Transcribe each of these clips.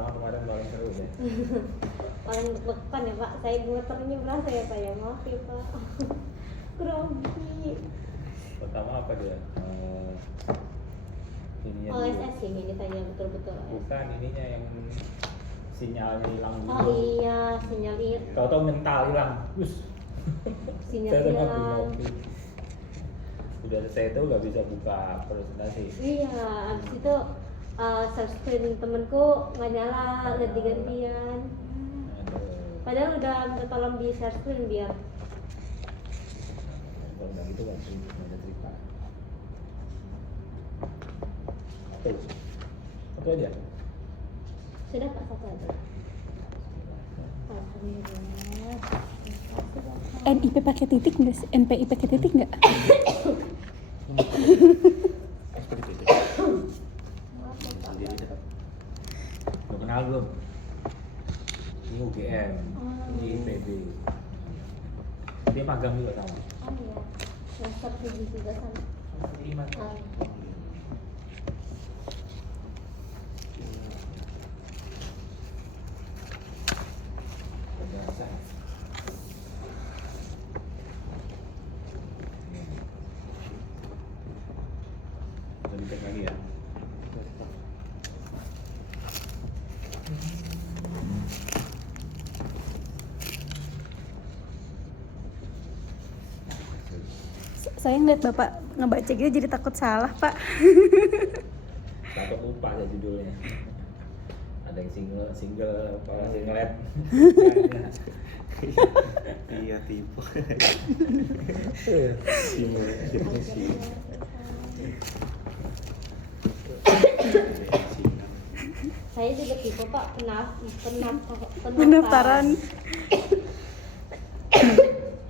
pertama kemarin paling seru ya. Paling deg-degan ya Pak, saya gemeternya berasa ya Pak ya, maaf ya Pak. Grogi. Pertama apa dia? Ininya dulu. OSS ini ditanya betul-betul OSS. Bukan ininya yang sinyalnya hilang dulu. Oh iya, sinyal hilang. Tahu-tahu mental hilang. Sinyal Saya tengah hilang. bingung. Udah saya itu nggak bisa buka presentasi. Iya, abis itu share screen temenku nggak nyala, ganti-gantian. Padahal udah minta tolong di share screen biar. Kalau udah gitu nggak ada cerita. Satu aja. Sudah Pak, satu aja. Alhamdulillah. NIP pakai titik nggak sih? NPI pakai titik nggak? Udah kenal belum? Ini UGM, ini IPB. Dia magang juga sama. Oh iya, semester 7 juga sama. Lima. Bisa dicek lagi ya. Saya ngeliat Bapak ngebaca gitu jadi takut salah, Pak. Takut lupa ya judulnya. Ada yang single apa singlet. Iya tipu. Saya juga tipe Pak, Pendaftaran.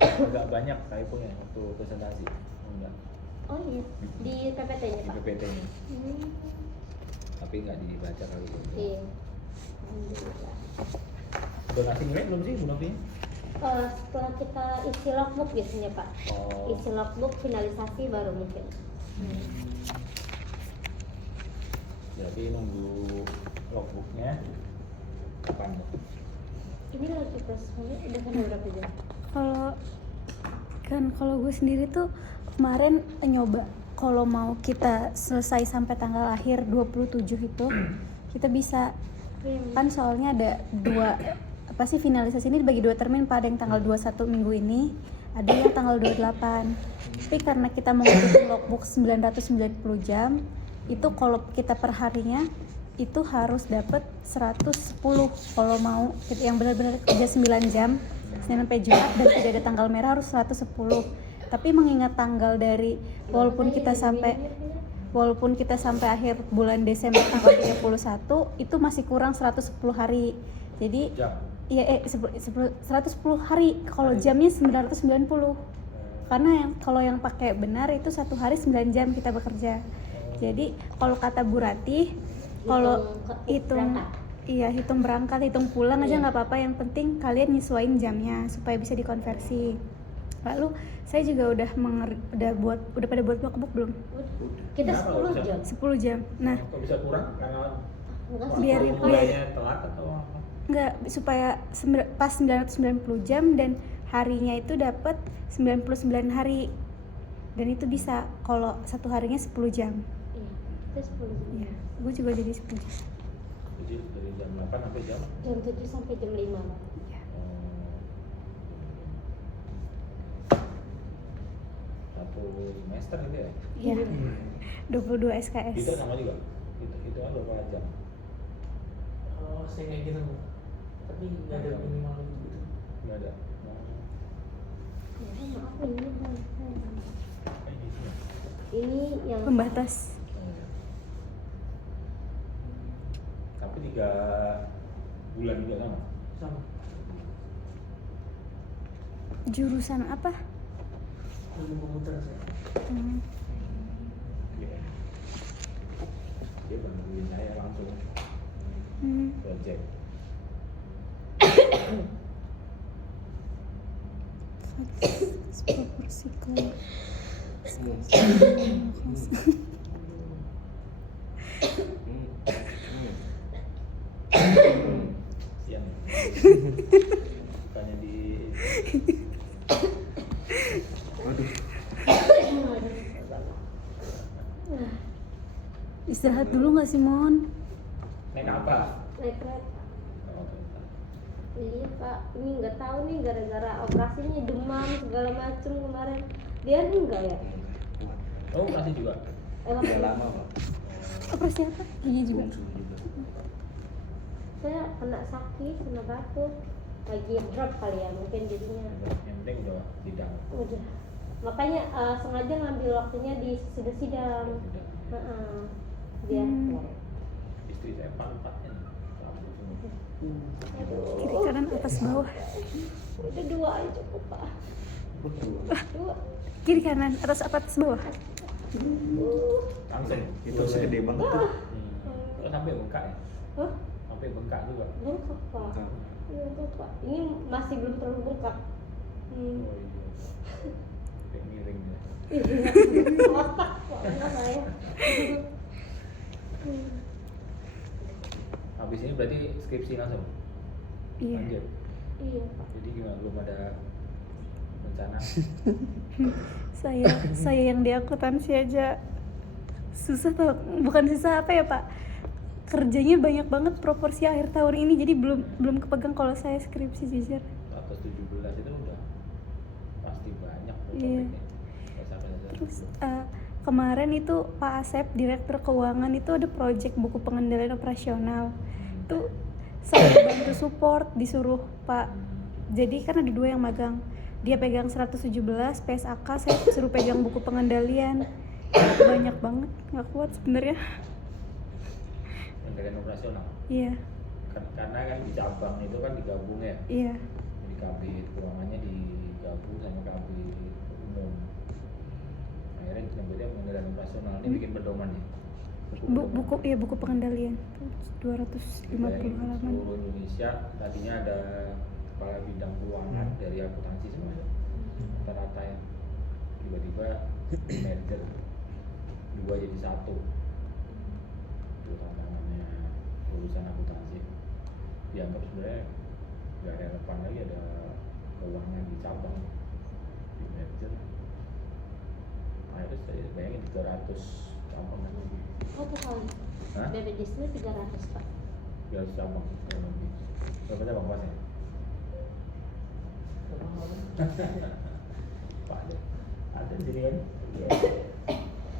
Agak banyak typo-nya waktu presentasi. Enggak. Oh iya, di PPT-nya Di Pak. PPT-nya. Tapi nggak dibaca kali itu. Iya. Alhamdulillah. Udah ngasih nilai belum sih Bu Novi? Setelah kita isi logbook biasanya Pak. Oh. Isi logbook, finalisasi baru mungkin. Jadi nunggu logbooknya kapan? Ini lagi prosesnya udah kan berapa jam? Kalau gue sendiri tuh kemarin nyoba kalau mau kita selesai sampai tanggal akhir 27 itu kita bisa kan soalnya ada dua apa sih finalisasi ini dibagi dua termin, pada yang tanggal 21 minggu ini, ada yang tanggal 28. Tapi karena kita mau ngikutin logbook 990 jam, itu kalau kita per harinya itu harus dapat 110 kalau mau yang benar-benar kerja 9 jam Senin sampai Jumat dan tidak ada tanggal merah harus 110. Tapi mengingat tanggal dari walaupun kita sampai akhir bulan Desember tanggal 31 itu masih kurang 110 hari. Jadi Jam. iya 110 hari kalau jamnya 990. Karena kalau yang pakai benar itu satu hari 9 jam kita bekerja. Jadi kalau kata Bu Ratih, kalau hitung berangkat, hitung pulang aja nggak apa-apa, yang penting kalian nyesuaiin jamnya supaya bisa dikonversi. Lalu saya juga udah pada buat logbook belum? Kita Kenapa 10 jam. 10 jam. Nah, Kok bisa kurang karena biar telat atau apa? enggak, supaya pas 990 jam dan harinya itu dapat 99 hari. Dan itu bisa kalau satu harinya 10 jam. Iya, itu 10 jam. Iya, gue juga jadi 10 jam. Jadi dari jam 8 sampai jam Jam 7 sampai jam 5 Pak. satu semester gitu ya? Iya. 22 SKS. Itu sama juga? Itu kan berapa jam? Oh, saya kayak gitu Bu. Tapi nggak ada minimal gitu. Nggak ada? Ya, maaf ini Bang. Di sini? Ini yang Pembatas. Tapi 3 bulan juga sama? Sama. Jurusan apa? Ilmu komputer saya. Iya. Dia bantuin saya langsung project. Proporsi Bukannya di Istirahat dulu nggak sih Mon? naik apa? naik kereta. Oh, kereta. Iya Pak, ini nggak tahu nih gara-gara operasinya demam segala macem kemarin. Dia enggak ya? Oh, masih juga. Emang Udah lama Pak. Operasi apa? Gigi juga. Bungsu juga. saya kena sakit, kena batuk, lagi drop kali ya mungkin jadinya. Yang penting udah sidang. Udah. Makanya sengaja ngambil waktunya di sudah sidang. Sidang. Biar Istri saya empatnya rambut semua. aduh, Kiri kanan atas bawah. udah 2 aja cukup Pak. 2. Kiri kanan atas bawah. Langsung Itu segede banget tuh. Kok sampai bengkak ya? Hah? Sampai bengkak juga. Bengkak Pak. Bengkak. Iya bengkak Pak. Ini masih belum terlalu bengkak. Oh iya. Kayak miring ya. Otak Pak, enggak ya. Habis ini berarti skripsi langsung. Iya. Lanjut. Iya Pak. Jadi gimana, belum ada rencana? Saya yang di akuntansi aja susah tuh, bukan susah apa ya Pak, kerjanya banyak banget proporsi akhir tahun ini, jadi belum kepegang kalau saya skripsi jujur. Atas 17 itu udah pasti banyak Iya. topiknya. Nggak sampai-sampai. Terus kemarin itu Pak Asep, Direktur Keuangan, itu ada project buku pengendalian operasional. Itu saya bantu support, disuruh Pak. Jadi kan ada 2 yang magang. Dia pegang 117 PSAK, saya suruh pegang buku pengendalian. Banyak banget, nggak kuat sebenarnya. Pengendalian operasional. Iya, Karena kan di cabang itu kan digabung ya. iya. Jadi KB keuangannya digabung sama KB umum. Akhirnya nyebutnya pengendalian operasional. Ini bikin pedoman ya. Buku pengendalian. 250 Dari halaman. seluruh Indonesia tadinya ada kepala bidang keuangan dari akuntansi semua rata-rata ya, tiba-tiba merger 2 jadi 1. Itu tantangannya urusan akuntansi, dianggap sebenarnya nggak relevan lagi ada keuangan di cabang di merger. Akhirnya saya bayangin 300 cabang lagi. Satu kali. Hah? BPJS-nya 300 Pak. 300 cabang kurang lebih. Berapa cabang pasnya? Pak ada di sini kan? Iya.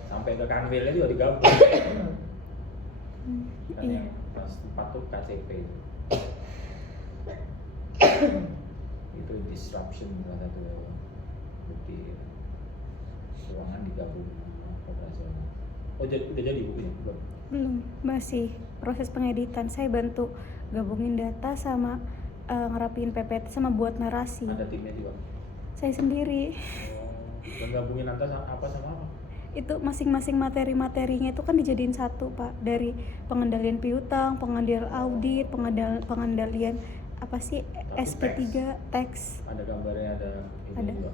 Sampai ke kanwilnya juga digabung. Kan Iya. yang kelas 4 tuh KCP itu. Itu disruption salah satu bukti keuangan digabung operasional. Oh udah jadi bukunya? Belum, masih proses pengeditan. Saya bantu gabungin data sama ngerapiin PPT sama buat narasi. Ada timnya juga? Saya sendiri. Dan gabungin antara apa sama apa? Itu masing-masing materi-materinya itu kan dijadiin satu Pak, dari pengendalian piutang, pengendalian audit, pengendalian apa sih, Satu SP3 teks. Ada gambarnya, ada ini Ada. juga.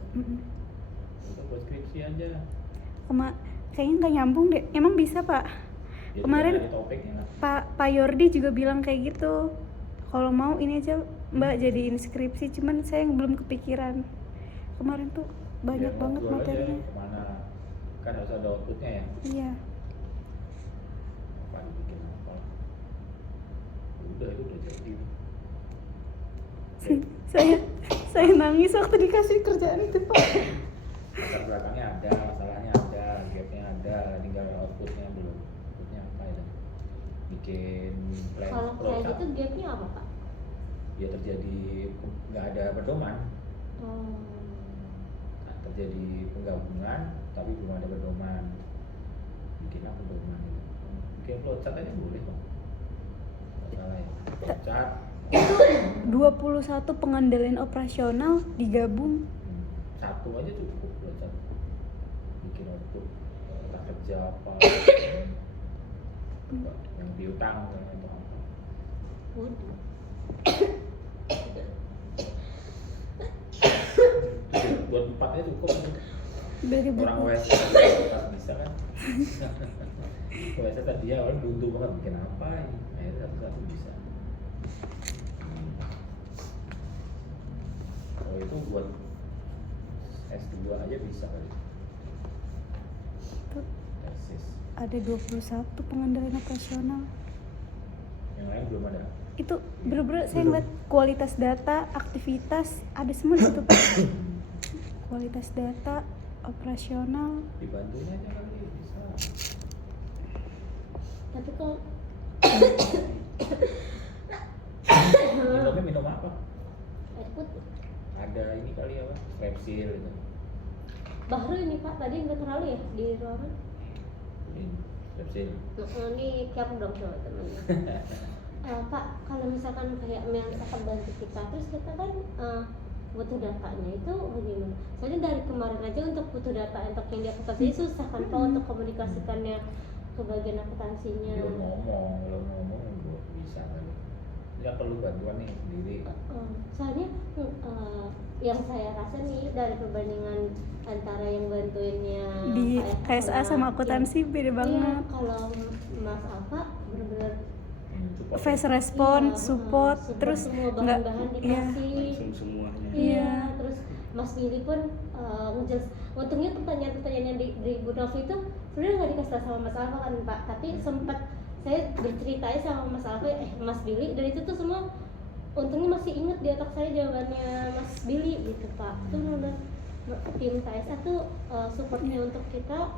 Untuk buat skripsi aja. Kayaknya nggak nyambung deh. Emang bisa Pak? Jadi Kemarin dari topiknya. Pak Yordi juga bilang kayak gitu. Kalau mau ini aja Mbak jadiin skripsi, cuman saya yang belum kepikiran. Kemarin tuh banyak Ya, banget jual aja materinya. kemana, kan harus ada outputnya ya. Iya. Apa dibikin apa? Udah itu udah jadi. Saya nangis waktu dikasih kerjaan itu Pak. Latar belakangnya ada, masalahnya ada, gapnya ada, tinggal outputnya belum. Outputnya apa ya? Bikin plan Kalau kayak product. gitu gapnya apa Pak? Ya terjadi nggak ada pedoman. Nah, terjadi penggabungan tapi belum ada pedoman. Bikin apa pedoman itu? Bikin flowchart aja boleh kok. Masalah ya. Flowchart. Itu 21 pengendalian operasional digabung. Satu aja cukup flowchart. Bikin output kita kerja apa. Yang piutang atau apa. Waduh. 24 aja cukup. Dari Orang buku. WS bisa kan. WS tadi ya orang buntu banget bikin apa ini. Akhirnya satu-satu bisa. buat S2 aja bisa kali. Tuh, Tesis. ada 21 pengendalian operasional. Yang lain belum ada. Itu bener-bener saya ngeliat kualitas data, aktivitas, ada semua di situ Pak. Kualitas data, operasional. Dibantunya aja kali bisa. Tapi kalau Minumnya minum apa? air putih Ada ini kali apa? Strepsil gitu. Bahru ini Pak tadi nggak terlalu ya di ruangan. Ini Strepsil. Ini care dong coba temennya. Pak, kalau misalkan kayak Mel akan bantu kita, terus kita kan butuh datanya itu bagaimana? Soalnya dari kemarin aja untuk butuh data untuk yang di akuntansi susah kan Pak untuk komunikasikannya ke bagian akuntansinya. Belum ngomong belum bisa kali. Dia perlu bantuan nih sendiri. Soalnya yang saya rasa nih dari perbandingan antara yang bantuinnya Di Pak KSA sama akuntansi beda banget. Iya, kalau Mas Alfa benar-benar Support. Fast response, support, terus semua nggak, bahan-bahan iya. dikasih. Langsung semuanya. Iya, terus Mas Billy pun ngejelas. Untungnya pertanyaan-pertanyaan yang di Bu Novi itu sebenarnya nggak dikasih tahu sama Mas Alfa kan Pak, tapi sempat saya berceritain sama Mas Alfa, Mas Billy, dan itu tuh semua untungnya masih inget di otak saya jawabannya Mas Billy gitu Pak. Itu benar tim KSA tuh supportnya untuk kita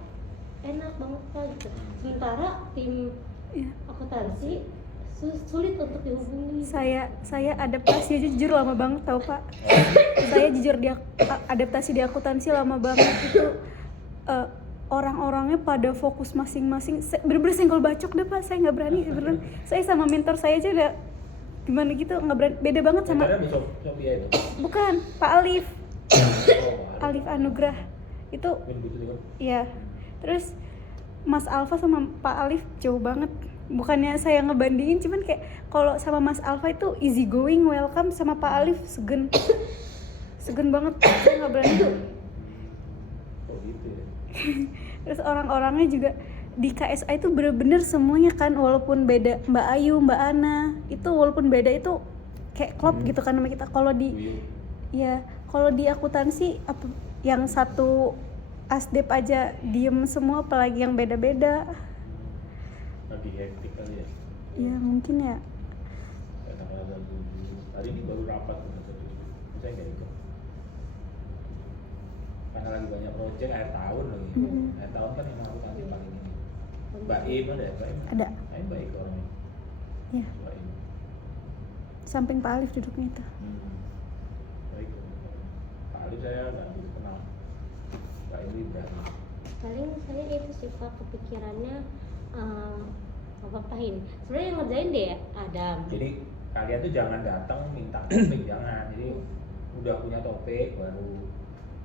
enak banget Pak gitu. Sementara tim Iya. akuntansi sulit untuk dihubungi. Saya adaptasi aja jujur lama banget tau Pak. Saya jujur adaptasi di akuntansi lama banget itu. Orang-orangnya pada fokus masing-masing. Bener-bener senggol bacok deh Pak. Saya nggak berani beneran. Saya sama mentor saya aja udah gimana gitu, nggak berani. Beda banget sama. Ada Sophia itu. Bukan Pak Alif. Oh, Alif Anugrah itu. Gitu kan. Iya. Terus Mas Alfa sama Pak Alif jauh banget. Bukannya saya ngebandingin, cuman kayak kalau sama Mas Alfa itu easy going, welcome, sama Pak Alif segen banget. Saya nggak berani. Oh gitu ya. Terus orang-orangnya juga di KSA itu bener-bener semuanya kan, walaupun beda Mbak Ayu, Mbak Ana itu walaupun beda itu kayak klop gitu kan sama kita. Kalau di ya kalau di akuntansi apa yang satu asdep aja diem semua, apalagi yang beda-beda. Lagi hektik kali ya. Ya mungkin ya. Hari ini baru rapat saya nggak ikut. Karena lagi banyak proyek akhir tahun lagi. Akhir tahun kan emang aku nanti paling ini. Mbak Im ada ya, Mbak Im? Ada. Mbak Im baik orangnya. Ya, Mbak Im. samping Pak Alif duduknya itu. Baik. Pak Ali saya nggak begitu kenal. Mbak Im Ibrahim. Paling saya itu sih Pak kepikirannya ngapain? Sebenarnya yang ngerjain deh Adam. Jadi kalian tuh jangan datang minta topik, jangan. Jadi udah punya topik baru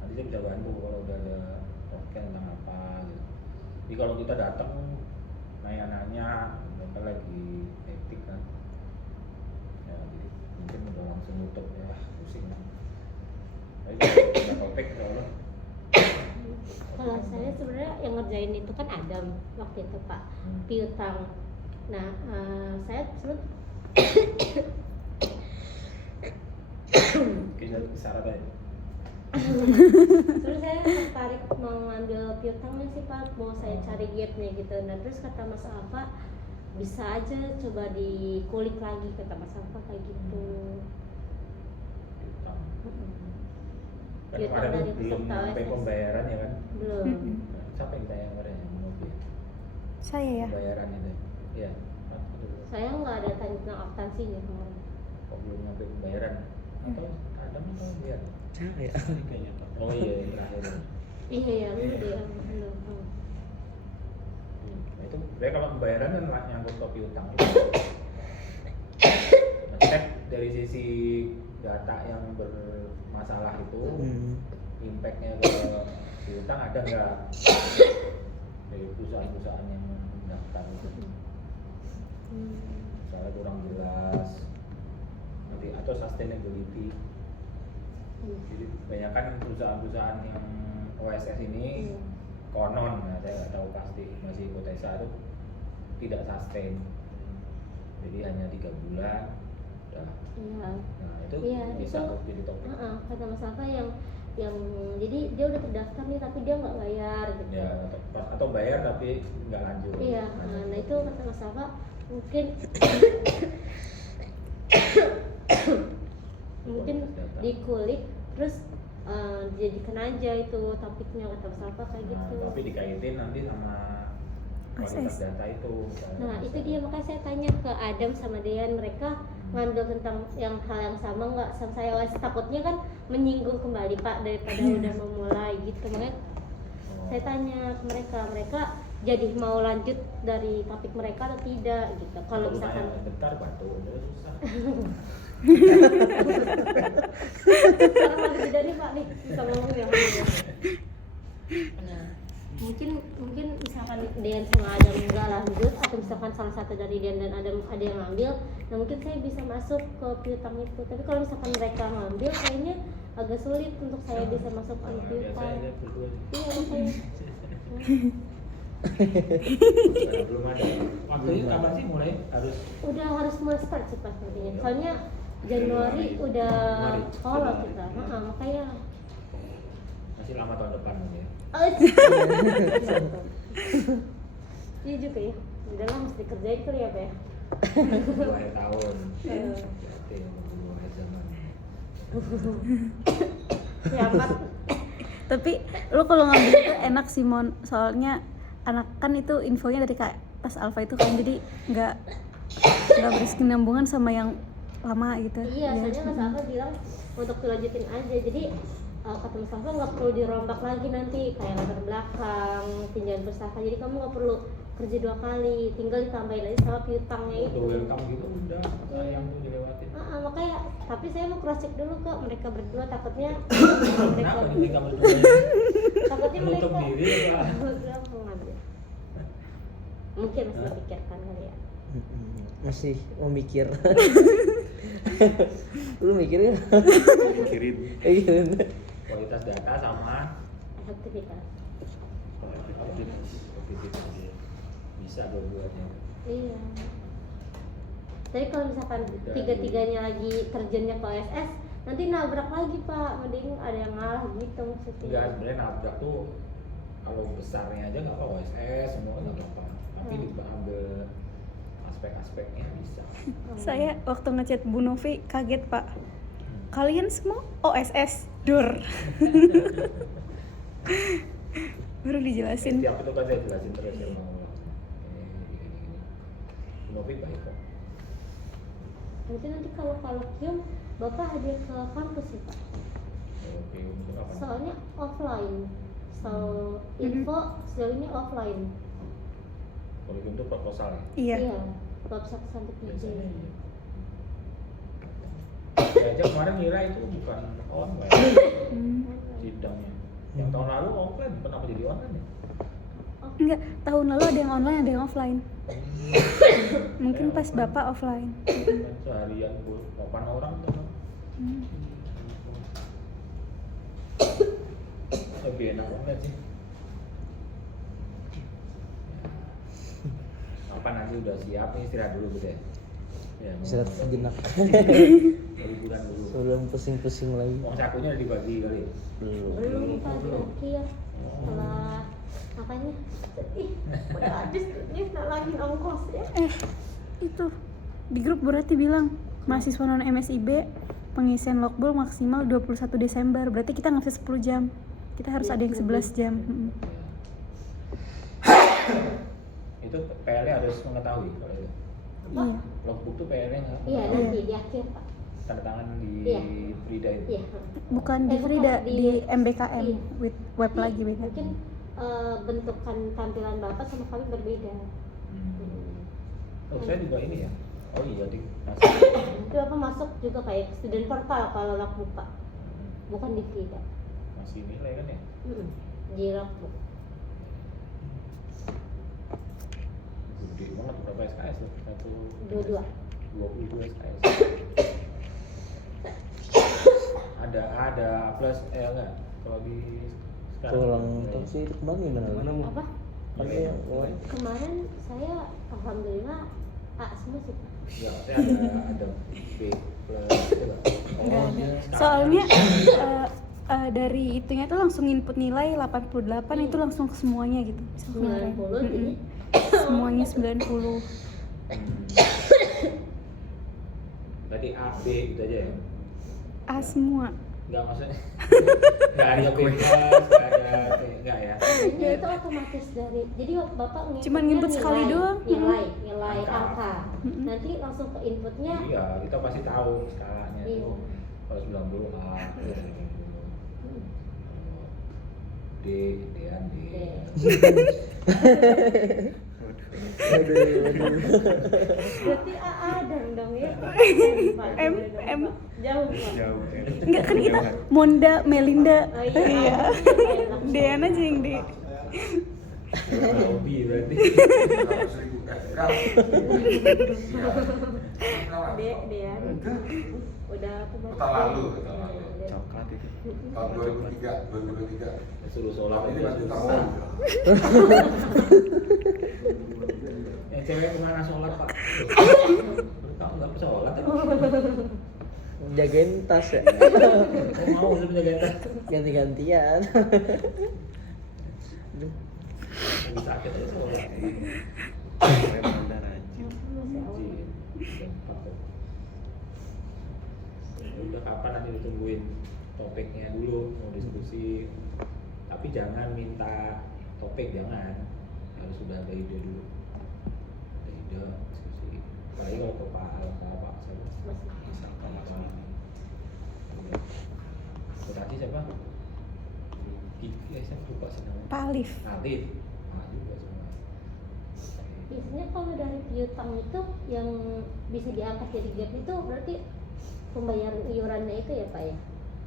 nanti saya bisa bantu kalau udah ada topik tentang apa gitu. Jadi kalau kita datang nanya-nanya, mereka lagi hektik kan. Ya, jadi mungkin udah langsung nutup ya, pusing kan. Tapi kalau ada topik soalnya Kalau saya sebenarnya yang ngerjain itu kan Adam waktu itu Pak piutang. Nah saya sebenarnya kita syarat aja. terus saya tertarik mau ngambil piutangnya sih Pak, mau saya cari gapnya gitu. Nah terus kata Mas Alfa bisa aja coba dikulik lagi, kata Mas Alfa kayak gitu. Kan Piutang kemarin dari tuh belum peserta sampai OSS. pembayaran ya kan? Belum. Siapa yang tanya kemarin yang mobil? Saya ya. Pembayaran itu. Iya. Saya nggak ada tanya tentang akuntansinya kemarin. Kok belum sampai pembayaran? Atau ada atau biar? Saya kayaknya Pak. Oh iya, yang terakhir. Iya ya, belum. Nah, itu sebenarnya kalau pembayaran kan nyangkut ke piutang itu. Cek dari sisi data yang bermasalah itu, impactnya ke piutang ada nggak dari perusahaan-perusahaan yang mendaftar itu? Misalnya kurang jelas, nanti atau sustainability. Jadi kebanyakan perusahaan-perusahaan yang OSS ini konon, nah saya nggak tahu pasti, masih hipotesa itu tidak sustain. Jadi hanya 3 bulan udah. Iya. Nah itu Iya, bisa itu, tuh jadi topik. kata Mas Alfa yang jadi dia udah terdaftar nih tapi dia nggak bayar gitu. Ya atau bayar tapi nggak lanjut. Iya, nah itu kata Mas Alfa mungkin mungkin dikulik terus dijadikan aja itu topiknya kata Mas Alfa kayak gitu. Tapi dikaitin nanti sama kualitas SS. data itu. Nah itu dia, makanya saya tanya ke Adam sama Dean, mereka ngambil tentang yang hal yang sama nggak sama saya. Takutnya kan menyinggung kembali Pak daripada udah memulai gitu, makanya saya tanya ke mereka jadi mau lanjut dari topik mereka atau tidak gitu. Kalau misalkan bentar batu udah susah. sekarang lagi tidak nih Pak nih bisa ngomong ya. Nah mungkin misalkan Dean sama Adam nggak lanjut atau misalkan salah satu dari Dean dan Adam ada yang ngambil, nah mungkin saya bisa masuk ke piutang itu. Tapi kalau misalkan mereka ngambil kayaknya agak sulit untuk saya bisa masuk ke piutang. Biasanya berdua. Iya makanya. Belum ada. Waktunya kapan sih mulai harus? Udah harus mulai start sih pas nantinya. Soalnya Januari udah kolot kita. Makanya Masih lama tahun depan mungkin ya. Iya juga ya. Udah lah mesti dikerjain kali ya Pak ya. 2 tahun. Berarti menunggu zaman. Siapa? Tapi lo kalau ngambil itu enak sih Mon, soalnya anak kan itu infonya dari kayak pas Alfa itu kan, jadi nggak berkesinambungan sama yang lama gitu. Iya, soalnya Mas Alfa bilang untuk dilanjutin aja. Jadi kata Mas Alfa nggak perlu dirombak lagi nanti kayak latar belakang, tinjauan pustaka. Jadi kamu nggak perlu kerja 2 kali, tinggal ditambahin aja sama piutangnya itu. Udah welcome gitu udah sayang tuh dilewatin. Makanya, tapi saya mau cross check dulu kok mereka berdua, takutnya mereka Kenapa nih mereka berdua? takutnya Menutup mereka diri apa? berdua mau ngambil. Mungkin masih dipikirkan kali ya. Masih mau mikir. Lu mikirin? Mikirin Mikirin. kualitas data sama Aktivitas. aktivitas bisa dua-duanya. Iya. Tapi kalau misalkan tiga-tiganya lagi terjunnya ke OSS, nanti nabrak lagi Pak. Mending ada yang ngalah gitu maksudnya. Enggak, sebenarnya nabrak tuh kalau besarnya aja nggak apa OSS semua nggak apa-apa. Tapi diambil aspek-aspeknya bisa. Saya waktu ngechat Bu Novi kaget Pak. Kalian semua OSS dur. Baru dijelasin. Setiap itu kan saya jelasin terus ya mau. Novi baik kok. Nanti kalau kolokium Bapak hadir ke kampus sih Pak. Oke, untuk apa? Soalnya offline. So info sejauh ini offline. Kalau untuk proposal ya. Iya. Iya. Bab 1 sampai 7. Biasanya iya. Saya aja kemarin ngira itu bukan online sidangnya. Yang tahun lalu offline, kenapa jadi online ya? Enggak, tahun lalu ada yang online, ada yang offline. Mungkin pas Bapak offline. Seharian 8 orang tuh. Lebih enak online sih. Apa nanti udah siap nih istirahat dulu gitu ya? Ya, Istirahat sejenak. liburan dulu. Sebelum pusing-pusing lagi. Uang sakunya udah dibagi kali. Belum Pak, terakhir setelah makanya udah habis nih nalangin ongkos ya. Itu di grup berarti bilang mahasiswa non MSIB pengisian logbook maksimal 21 Desember. Berarti kita ngasih 10 jam. Kita harus ada yang 11 jam. Itu PL-nya harus mengetahui kalau itu. Iya. Logbook tuh PL-nya nggak? Iya nanti di akhir Pak. Tanda tangan di Iya. Frida itu. Iya. Bukan di bukan, Frida, di- di MBKM iya. with web lagi beda. Mungkin bentukan tampilan Bapak sama kami berbeda. Oh, saya juga ini ya. Oh iya di Itu Bapak masuk juga kayak student portal kalau logbook Pak. Bukan di Frida. masih nilai kan ya? Di logbook. Gede banget berapa SKS tuh? 22. 22 SKS. ada plus enggak kalau di sekarang Kurang tahu sih kemarin gimana? Mana mau? Apa? Kan Nilainya. yang Kemarin saya alhamdulillah A semua sih Pak. Ya, saya ada B Soalnya dari itunya tuh langsung input nilai 88 itu langsung ke semuanya gitu. Misal kemarin. 90 jadi Semuanya 90. Berarti A, B gitu aja ya? A semua. Enggak maksudnya. Enggak ada bebas, enggak ya. kayaknya itu otomatis dari jadi bapak Cuman nginput sekali doang. nilai angka nanti langsung ke inputnya Iya, kita pasti tahu skalanya Iya. tuh. Kalau 90 A, 90. D, D-an D. berarti AA dong ya M. jauh Pak. Jauh ya. Enggak kan kita Monda, Melinda. Oh, iya. Dean aja yang D. Hobi berarti. Dean udah Kota lalu. Coklat itu. Tahun 2003. Suruh sholat Ini aja masih susah. tahun. Yang cewek kemana sholat pak? Kamu nggak sholat? Jagain tas ya. Kamu mau suruh jaga tas? Ganti-gantian. Lebih sakit aja sholat. Memang udah rajin. Udah kapan nanti ditungguin topiknya dulu mau diskusi, tapi jangan minta topik, jangan, harus sudah ada ide dulu, ada ide diskusi, apalagi kalau ke Pak Al, Pak tadi siapa? Saya lupa sih namanya. Pak Alif. Alif juga semua. biasanya kalau dari piutang itu yang bisa diangkat jadi gap itu berarti pembayaran iurannya itu ya Pak ya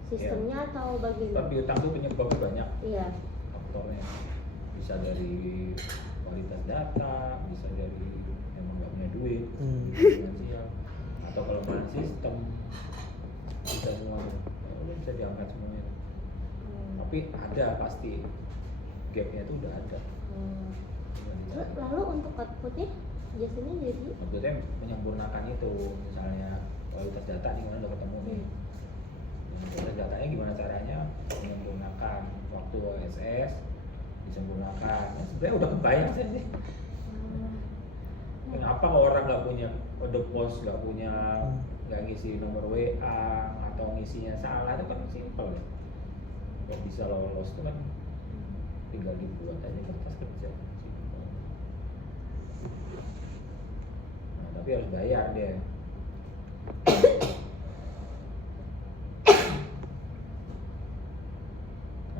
sistemnya atau Kan bagaimana? piutang tuh penyebabnya banyak Iya. faktornya, bisa dari kualitas data, bisa dari memang nggak punya duit, finansial, atau kalau bukan sistem, bisa semua, bisa diangkat semuanya. Tapi ada pasti gapnya itu udah ada. Lalu untuk outputnya biasanya jadi Maksudnya menyempurnakan itu, misalnya kualitas data nih mana udah ketemu nih. Kualitas datanya gimana caranya menyempurnakan waktu OSS disempurnakan. Nah, sebenarnya udah kebayang sih. Kenapa orang nggak punya kode pos, nggak ngisi nomor WA atau ngisinya salah, itu kan simpel ya. Kalau bisa lolos itu kan tinggal dibuat aja kertas kerja. Simpel. Nah, tapi harus bayar dia.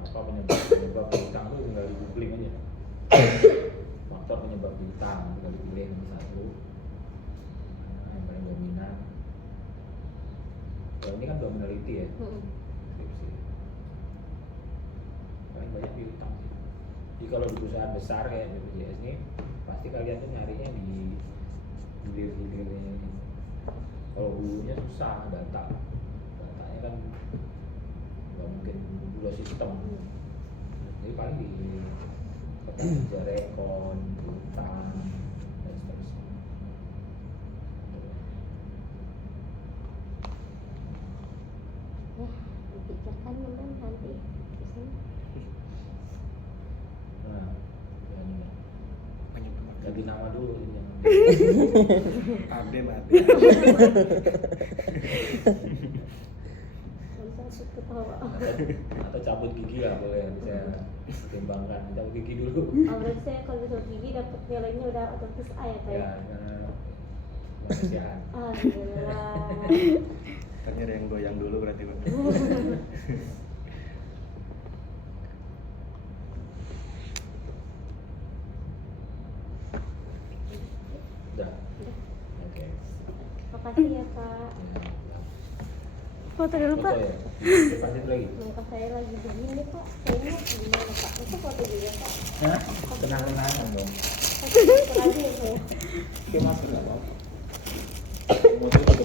Apa penyebab hutang itu tinggal di googling aja. Faktor penyebab hutang tinggal dipilih nomor satu. Nah, yang paling dominan. Kalau ini kan dominality ya. Skripsi. Paling banyak di hutang sih. Jadi kalau di perusahaan besar kayak BPJS ini, pasti kalian tuh nyarinya di hilir-hilirnya ini. Kalau hulunya susah, datanya kan nggak mungkin dua sistem. Jadi paling di kerja rekon, hutang, dan seterusnya. ya dipikirkan memang nanti biasanya. Nah, yang ini. Banyak banget. Ganti nama dulu ini jangan. Abde mati. Bisa ketawa. Atau cabut gigi lah boleh, bisa pertimbangkan cabut gigi dulu. Berarti saya kalau bisa gigi dapat nilainya udah otomatis A ya Pak ya? Ya, kemanusiaan. Alhamdulillah. Ternyata ada yang goyang dulu berarti Pak. Udah. Oke. Makasih ya Pak. Foto dulu Pak. Foto ya? Lanjut lagi. Muka saya lagi begini Pak. Kayaknya gimana Pak? Itu foto juga Pak. Hah? Tenang-tenangan dong. Foto lagi ya saya. Oke, masuk nggak apa-apa. Foto